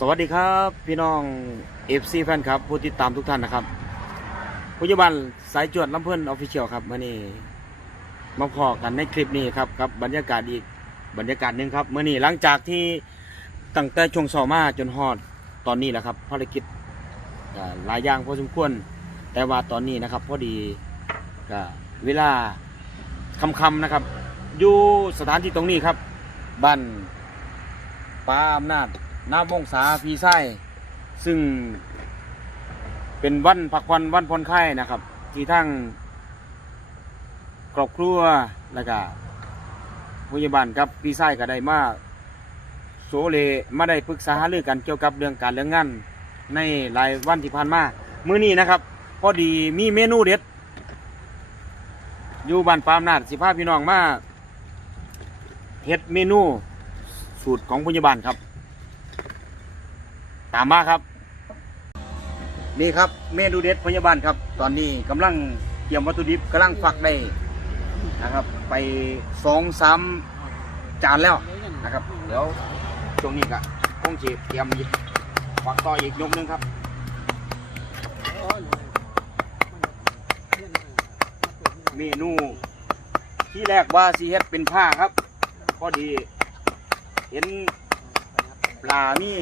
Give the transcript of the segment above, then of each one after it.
สวัสดีครับพี่น้องเอฟซีแฟนครับผู้ติดตามทุกท่านนะครับปัจจุบันสายจวดลำเพิ่อนออฟฟิเชียลครับมื่อนี้มาพอกันในคลิปนี้ครับกับบรรยากาศอีกบรรยากาศหนึ่งครับเมื่อนี้หลังจากที่ตั้งแต่ช่วงเช้ามาจนฮอดตอนนี้แหละครับภารกิจก็หลายอย่างพอสมควร แต่ว่าตอนนี้นะครับ พอดีก็เวลาคำๆนะครับ อยู่สถานที่ตรงนี้ครับบ้านป้าอำนาจ น้ำวงศาพีไส้ซึ่ง เป็นวันพักผ่อนวันผ่อนคลายนะครับ ที่ทั้งครอบครัวแล้วก็พยาบาลกับพีไส้ก็ได้มาโซเลมาได้ปรึกษาหารือกันเกี่ยวกับเรื่องการเรื่องงานในหลายวันที่ผ่านมามื้อนี้นะครับพอดีมีเมนูเด็ด อยู่บ้านปามนาดสิพาพี่น้องมาเฮ็ดเมนูสูตรของพยาบาลครับ ตามมาครับ นี่ครับเมนูเด็ดพยาบาลครับ ตอนนี้กำลังเตรียมวัตถุดิบกำลังฝักได้นะครับ ไปสองสามจานแล้วนะครับ เดี๋ยวช่วงนี้ก็คงจีบเตรียมฝักต่ออีกยกหนึงครับเมนูที่แรกว่าสีเฮ็ดเป็นผ้าครับ พอดี เห็นปลามี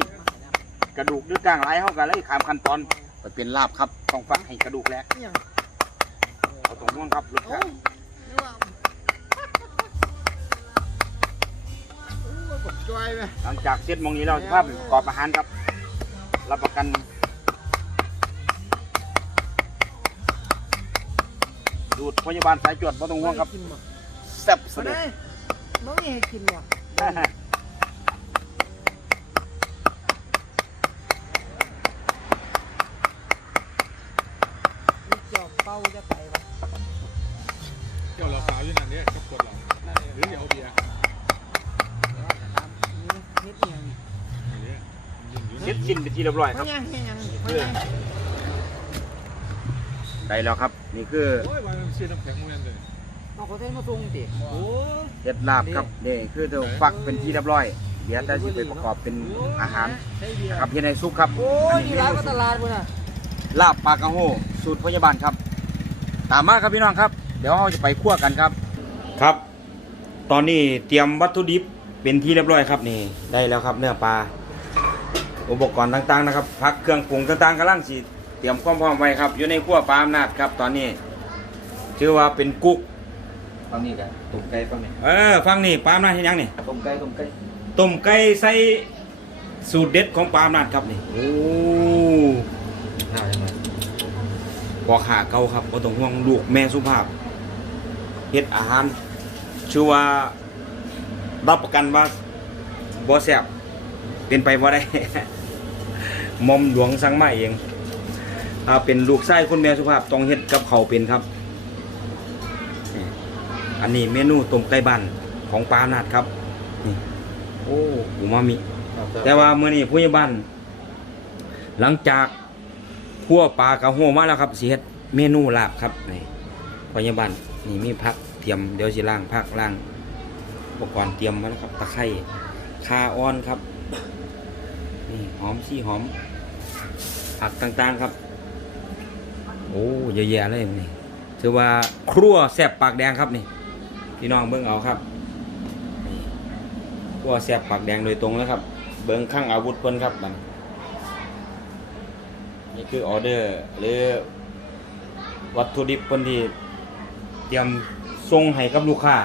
กระดูกหรือกลางไรเขากันเลยขามขั้นตอนไปเป็นลาบครับต้องฟักให้กระดูกแหลกเอาตรงนู้นครับลูกครับหลังจากเสร็จหมองนี้แล้วสภาพประกอบอาหารครับ รับประกันดูดพยาบาลสายจวดไม่ต้องห่วงครับแซ่บเสมาด็ได้จน้องนี่ให้กินว่ะนี่ รียบร้อยคเขารับยังให้ยังเขายังได้แล้วครับ นี่คือโอ้ยวันนั้นเสียน้ำแข็งเหมือนกันเลยเอาเขาเส้นมาส่งติโอ้เห็ดลาบครับนี่คือเราฟักเป็นที่เรียบร้อย เดี๋ยวแต่สิไปประกอบเป็นอาหารใช่เบียร์นะครับเฮ็ดในซุปครับโอ้ยอยู่ร้านก็ตลาดพุ่นน่ะลาบปลากระโหสูตรพยาบาลครับ ตามมาครับพี่น้องครับ เดี๋ยวเราจะไปคั่วกันครับ ครับ ตอนนี้เตรียมวัตถุดิบเป็นที่เรียบร้อยครับนี่ได้แล้วครับเนื้อปลา อุปกรณ์ต่างๆนะครับพักเครื่องปรุงต่างๆกำลังสิเตรียมความพร้อมไว้ครับ อยู่ในครัวปลาอำนาจครับ ตอนนี้ชื่อว่าเป็นกุ๊กฟังนี่กันต้มไก่ฟังนี่เออฟังนี่ปลาอำนาจเห็นยังนี่ต้มไก่ต้มไก่ต้มไก่ใส่สูตรเด็ดของปลาอำนาจครับนี่โอ้น่าใช่ไหมพอขาเก่าครับบ่ต้องห่วงลูกแม่สุภาพเฮ็ดอาหารชื่อว่ารับประกันว่าบ่แซ่บเป็นไปบ่ได้ห มอมหลวงสั่งมาเองถ้าเป็นลูกชายคุณแม่สุภาพต้องเฮ็ดกับเขาวเป็นครับนี่อันนี้เมนูต้มไก่บ้านของปลาอำนาจครับนี่โอ้อูมามิ แต่ว่ามื้อนี้ผู้ใหญ่บ้าน หลังจากคั่วปลากระโหมาแล้วครับสิเฮ็ดเมนูลาบครับนี่ผู้ใหญ่บ้านนี่มีผักเตรียมเดี๋ยวสิล้างผักล้างอุปกรณ์เตรียมมาแล้วครับตะไคร้ข่าอ่อนครับนี่ หอมซี่หอม ผักต่างๆครับ โอ้เยอะแยะเลยนี่ถือว่าครัวแซ่บปากแดงครับนี่พี่น้องเบิ่งเอาครับครัวแซ่บปากแดงโดยตรงเลยครับ เบิ้งข้างอาวุธเพิ่นครับมันนี่คือออเดอร์หรือวัตถุดิบเพิ่นที่เตรียมส่งให้กับลูกค้า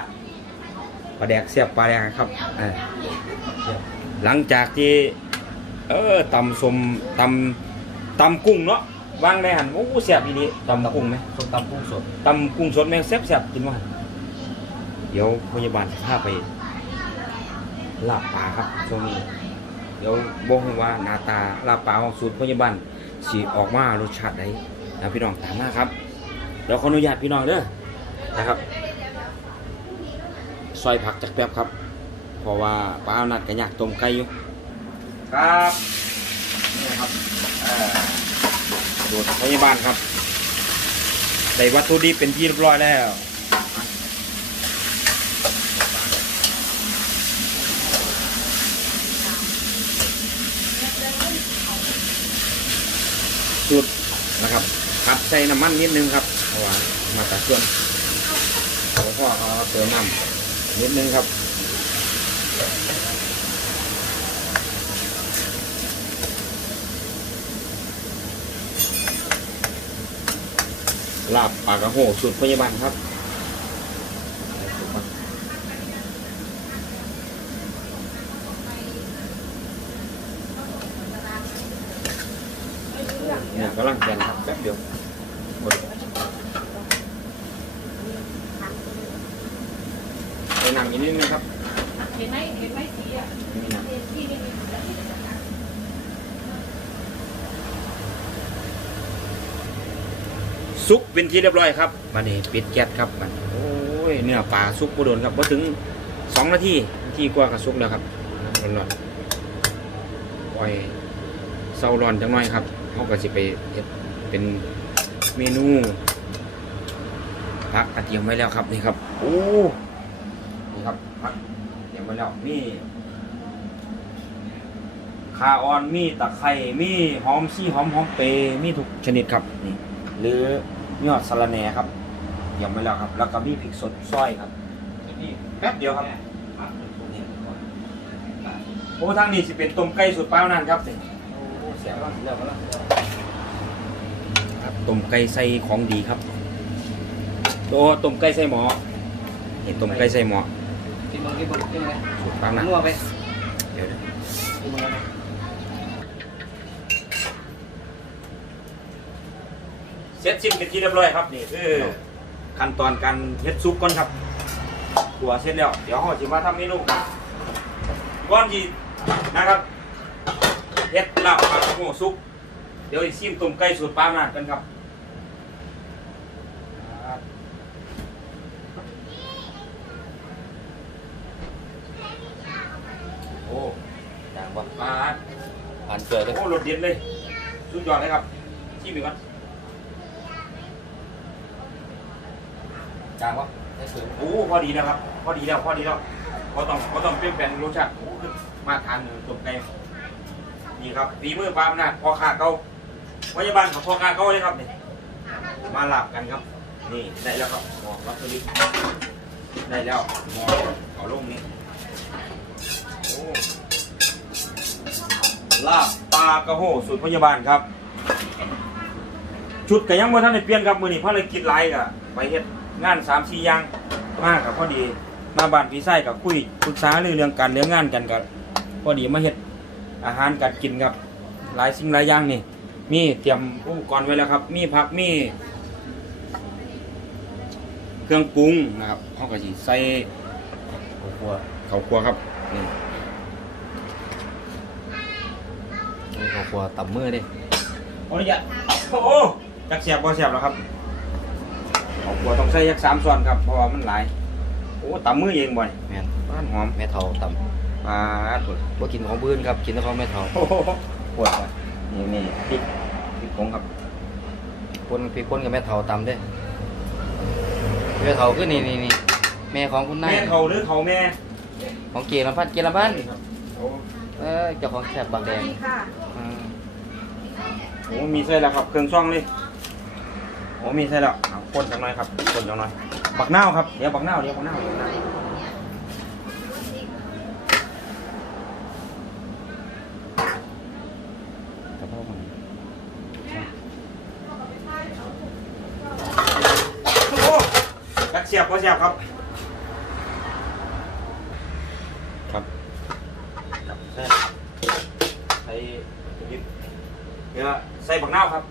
ปลาแดกเสียบปลาแดกครับหลังจากที่ เออตำสมตำตำกุ้งเนาะวางในหันโอ้เสียบอีนี้ตำกุ้งไหมส้มตำกุ้งสดตำกุ้งสดแม่งแซ่บๆกินว่าเดี๋ยวพยาบาลจะพาไปลาบปลาครับช่วงนี้เดี๋ยวบอกให้ว่าหน้าตาลาบปลาของสูตรพยาบาลสีออกมารสชาติใดนะพี่น้องตามมาครับเดี๋ยวขออนุญาตพี่น้องเด้อนะครับซอยผักจากแป๊บครับ เพราะว่าปลาเอานัดกันอยากต้มไก่อยู่ ครับนี่ครับเอ่อสูตรพยาบาลครับได้วัตถุดิบเป็นที่เรียบร้อยแล้วสูตรนะครับผัดใส่น้ำมันนิดนึงครับเพราะว่ามาจากส่วนแล้วก็เอาเติมน้ำนิดนึงครับ ลาบปลากระโหสูตรพยาบาลครับเนี่ยกำลังแกนครับแป๊บเดียวหมดไปนำอีกนิดนึงครับ เห็นไหมเห็นไหมสีอะ นี่นะ ที่นี่ ซุปเป็นที่เรียบร้อยครับมาเนี่ปิดแก๊สครับมันโอ้ยเนื้อปลาซุปปูโดนครับพอถึงสองนาทีนาทีกว่ากับซุปแล้วครับน้ำร้อนๆปล่อยเซาร้อนจังหน่อยครับเขาก็จะไปเฮ็ดเป็นเมนูพักกระเทียมไว้แล้วครับนี่ครับโอ้นี่ครับพักเตรียมไว้แล้วมีคาออนมีตะไคร้มีหอมซี่หอมหอมเปรย์มีทุกชนิดครับนี่หรือ ยอดสะระแหน่ครับเตรียมไว้แล้วครับ แล้วก็มีพริกสดซอยครับนี่แป๊บเดียวครับ โอ้ทางนี้สิเป็นต้มไก่สุดเป้านั่นครับนี่โอ้เสียแล้วเสียแล้วครับต้มไก่ใส่ของดีครับโอ้ต้มไก่ใส่หมอเห็นต้มไก่ใส่หมอกินมึงกินมึงกินมึงสุดเป้านั่นนัวไปเดี๋ยวนะกินมึงนะเสร็ จสิ้นเป็นที่เรียบร้อยครับนี่คือขั้นตอนการเฮ็ดซุปก่อนครับตัวเสร็จแล้ว เดี๋ยวเราจะมาทำเมนูครับก่อนที่นะครับเฮ็ดลาบปลากระโหซุปเดี๋ยวซิมต้มไก่สูตรปลาหนาดกันครับโอ้อย่างว่าปลาผ่านเกลือเลยโอ้รสเด็ดเลยสุดยอดเลยครับชิมอีกก่อน จางวะได้เกลือโอ้พอดีแล้วครับ พอดีแล้วพอดีแล้วพอต้องพอต้องเปลี่ยนแปลงรสชาติโอ้คือมาทานต้มไก่นี่ครับฝีมือปาอำนาจพ่อค้าเก่าพยาบาลของพอค้าเก่าเลยครับนี่มาหลับกันครับ นี่ได้แล้วครับหมอวัตถุดิบได้แล้วหมอเอาลงนี่โอ้ลาบปลากระโหสูตรพยาบาลครับ ชุดก็ยังบ่ทันได้เปลี่ยนครับมือนี้ภารกิจหลายก็ไปเฮ็ด งาน3 4อย่างมากับพอดี มาบ้านพี่ไส้กับคุยปรึกษาเรื่องการเลี้ยงงานกันก็พอดีมาเฮ็ดอาหารการกินครับ หลายสิ่งหลายอย่างนี่ มีเตรียมอุปกรณ์ไว้แล้วครับ มีผักมีเครื่องปรุงนะครับเฮาก็สิใส่ข้าวคั่วข้าวคั่วครับนี่นี่ข้าวคั่วต่ำมือดิขออนุญาตโอ้โหจักเสียบบ่เสียบแล้วครับ ข้าวคั่วต้องใส่จักสามช้อนครับเพราะว่ามันหลายโอ้ตำมือเองบ่นี่แม่นบ้านหอมแม่เฒ่าต่ปลาถุดำบ่กินของบื้นครับ กินแต่ของแม่เฒ่าโอ้โหปวดว่ะนี่นี่พริกพริกผงครับคนพี่คนกับแม่เฒ่าต่ำเด้แม่เฒ่าคือนี่นี่นี่แม่ของคุณนายแม่เขาหรือเขาแม่ของเกียรติพันเกียรติพันนี่ครับโอ้เออเจ้าของแซ่บบางแดงค่ะ อืมโหมีใส่แล้วครับเครื่องช่องเลยโอ้มีใส่แล้วเอา คนจังน้อยครับคนจังน้อย บักเน่าครับ เดี๋ยวบักนาเดี๋ยวบักนาเดี๋ยวบักเน่าเสียบพอเสียบครับครับใส่ใส่ยิบเดี๋ยวใส่บักนาวครับ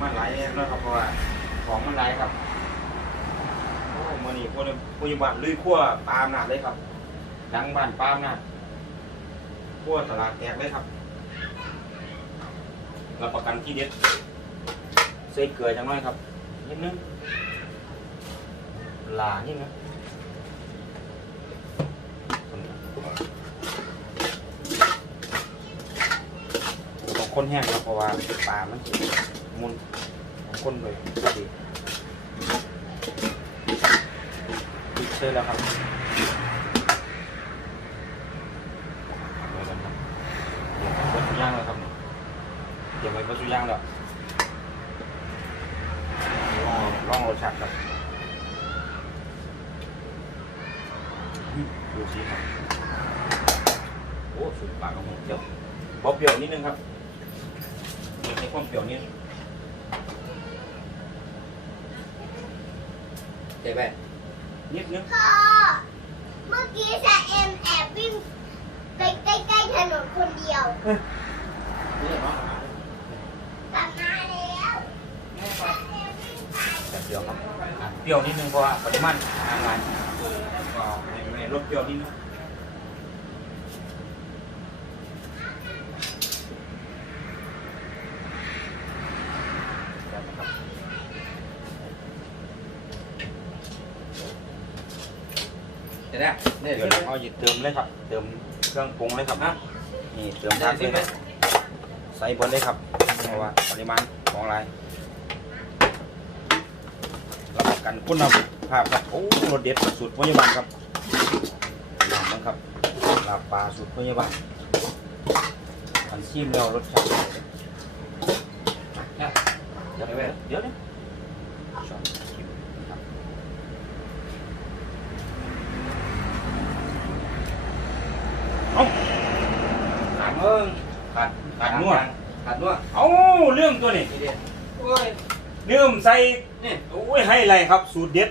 มันหลายแล้วครับเพราะว่าของมันหลายครับ โอ้มื่อนี้ พวกนี้พยาบาลลุยขั้วปลาอำนาจเลยครับดังบ้านปลาอำนาจขั้วตลาดแตกเลยครับรับประกันที่เด็ดใส่เกลือจังน้อยครับนิดนึงลานิดนึงต้องคนแห้งครับเพราะว่าปลามันมุนต้องคนเลยพ อดีปิดเสร็จแล้วครับเอาเลยครับเตรียมไว้ทุกอย่างแล้วครับเตรียมไว้เพื่อทุย่างแล้วลองลองรสชาติครับดูสิครับโอ้สุดปากของผมเดี๋ยวเบาเปรี้ยวนิดนึงครับใช้ความเปรี้ยวนิดเจ๊แม่ นิดนึงพ่อเมื่อกี้ชาเอ็มแอบวิ่งไปใกล้ๆถนนคนเดียวนี่เนาะกลับมาแล้วแบบเดียวครับเปรี้ยวนิดนึงเพราะว่าปริมาณทางงานก็ในในรสเปรี้ยวนิดนึงแบบนะครับ เจ๊แม่นี่เดี๋ยวเราเอาหยิบเติมเลยครับ เติมเครื่องปรุงเลยครับนะนี่เติมทักเลยครับใส่บนเลยครับเพราะว่าปริมาณของอะไรรับประกันคุณภาพครับ โอ้รสเด็ดสุดพยาบาลครับน้ำนะครับลาบปลาสุดพยาบาลอันชิมแล้วรสชาตินะเดี๋ยวเดี๋ยวเดี๋ยวเดี๋ยวช้อนชิมครับ เอ้าขาดเอิงขาดขาดนวด ขาดนวด เอ้าเรื่องตัวนี้ นี่เด็ดโอ้ย เรื่องใส่นี่โอ้ยให้ไรครับ สูตรเด็ด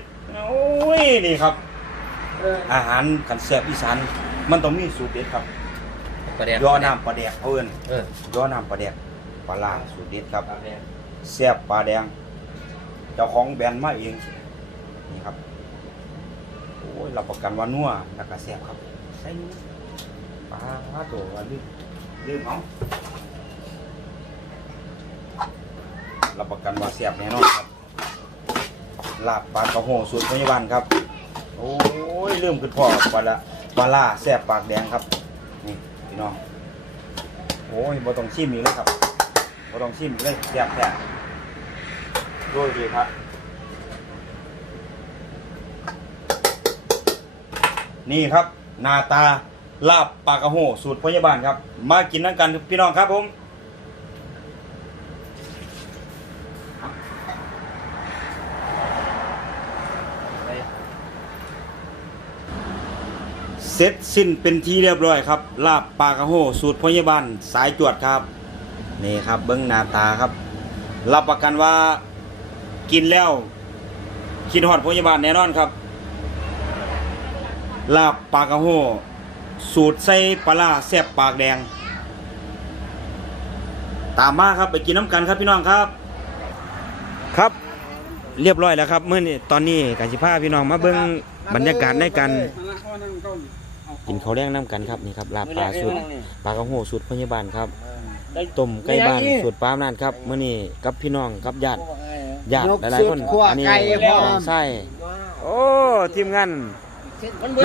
โอ้ยนี่ครับเอออาหารกันแซ่บอีสานมันต้องมีสูตรเด็ดครับประเดี๋ยวย่อน้ำปลาแดกเอาเอินเออย่อน้ำปลาแดกปลาล่าสูตรเด็ดครับประเดี๋ยวแซ่บปลาแดง เจ้าของแบรนด์มาเองนี่ครับโอ้ยรับประกันว่านัวแล้วก็แซ่บครับใส่ปลาตัววันนี้ลืมเอา รับประกันว่าเสียบแน่นอนครับลาบปลากระโหสูตรพยาบาลครับ โอ้ยลืมขึ้นพ่อปลาละปลาล่าแซ่บปากแดงครับ นี่พี่น้องโอ้ยบ่ต้องชิมอีกเลยครับบ่ต้องชิมอีกเลยแซ่บแท้โดยดีครับ นี่ครับหน้าตาลาบปลากระโหสูตรพยาบาลครับ มากินนั่งกันพี่น้องครับผม เสร็จสิ้นเป็นที่เรียบร้อยครับ ลาบปลากระโหสูตรพยาบาลสายจวดครับ นี่ครับเบิ้งหน้าตาครับ รับประกันว่ากินแล้วคิดฮอดพยาบาลแน่นอนครับ ลาบปลากระโหสูตรใส่ปลาแซ่บปากแดง ตามมาครับไปกินน้ำกันครับพี่น้องครับ ครับ เรียบร้อยแล้วครับเมื่อนี้ตอนนี้กสิพาพี่น้องมาเบิ้งบรรยากาศในการกิ นข้าวแดงน้ำกันครับนี่ครับลาบปลาสูตรปลากระโหสูตรพยาบาลครับต้มไก่บ้านสูตรปลาอำนานครับมื้อนี้กับพี่น้องกับญาติญาติหลายๆคนอันนี้น้องไส้โอ้ทีมงาน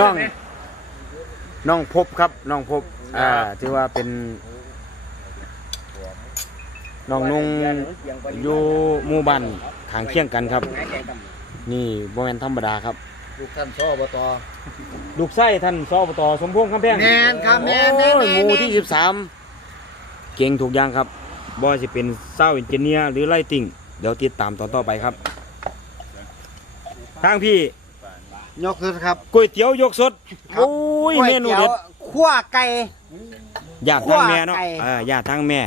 น้องน้องพบครับน้องพบอ่าถือว่าเป็นน้องนุ่งอยู่หมู่บ้านทางเคียงกันครับ นี่บ่แม่นธรรมดาครับ ลูกท่านชอบตลูกไส้ท่านสอบตสมพงษ์คำแพงแมนครับแมนแมนโอ้แมยนหมู่ที่สิบสามเก่งถูกอย่างครับบ่ว่าจะเป็นเศร้าอินเจเนียร์หรือไลติงเดี๋ยวติดตามตอนต่อไปครับ ทางพี่ยกขึ้นครับก๋วยเตี๋ยวยกสดครับโอ้ยเมนูเด็ดขั้วไก่ญาติทางแม่เนาะคั่วไก่เออญาติทางแม่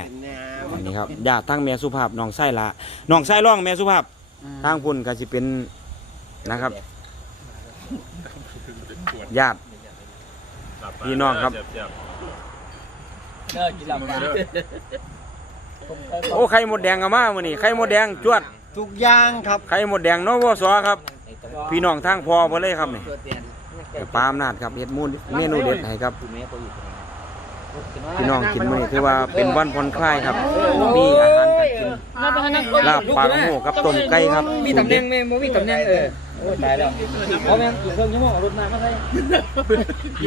อันนี้ครับญาติทางแม่สุภาพน้องไส้ละน้องไส้ร่องแม่สุภาพทางพุ่นก็สิเป็นนะครับ ญาติ พี่น้องครับ เด้อกินลำบากโอ้ไข่หมดแดงก็มามื้อนี้ไข่หมดแดงจวดทุกอย่างครับไข่หมดแดงนวสครับ พี่น้องทางพอบ่เลยครับนี่ปลาอำนาจครับเฮ็ดมูเมนูเด็ดให้ครับ พี่น้องกินมื้อนี้ถือว่าเป็นวันผ่อนคลายครับ มีอาหารการกินลาบปลากระโหกับต้มไก่ครับ มีตำแหน่งไหมบ่มีตำแหน่งเออ โโอ้ยตายแล้วเพราะแม่งอยู่เครื่องชั่วโมงเอารถน้ำมาใส่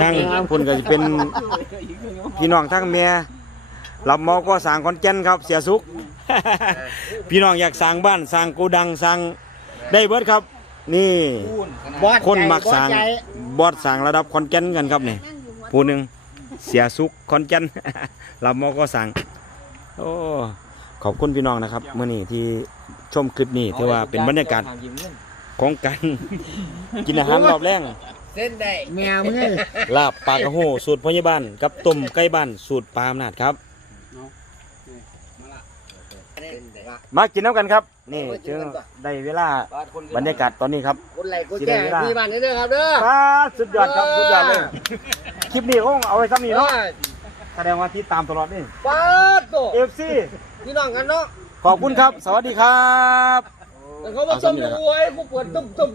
นั่งคนก็จะเป็นพี่น้องทั้งเมียรับเหมาก็สร้างคอนแก่นครับ เสียสุกพี่น้องอยากสร้างบ้านสร้างโกดังสร้างได้เบิดครับ นี่คนมักสร้างบอดสร้างระดับคอนแก่นกันครับนี่ผู้หนึ่งเสียสุกคอนแก่นรับเหมาก็สร้างโอ้ขอบคุณพี่น้องนะครับเมื่อนี้ที่ชมคลิปนี้ถือว่าเป็นบรรยากาศ ของการกินอาหารรอบแรงแมวมึงลาบปลากระโหสูตรพยาบาลกับต้มไก่บ้านสูตรปลาอำนาจครับ มากินน้ำกันครับ นี่เจอได้เวลาบรรยากาศตอนนี้ครับคนไหลก็สิได้แก่เวลาที่บ้านนี่เด้อครับเด้อปลาสุดยอดครับสุดยอดเลยคลิปนี้คงเอาไว้ซ้ำนี้เนาะแสดงว่าที่ตามตลอดนี่ป้าดโตเอฟซีพี่น้องกันเนาะขอบคุณครับ สวัสดีครับแต่ เขามาต้มอยู่ไว้กูปวดตุ้มตุ้ม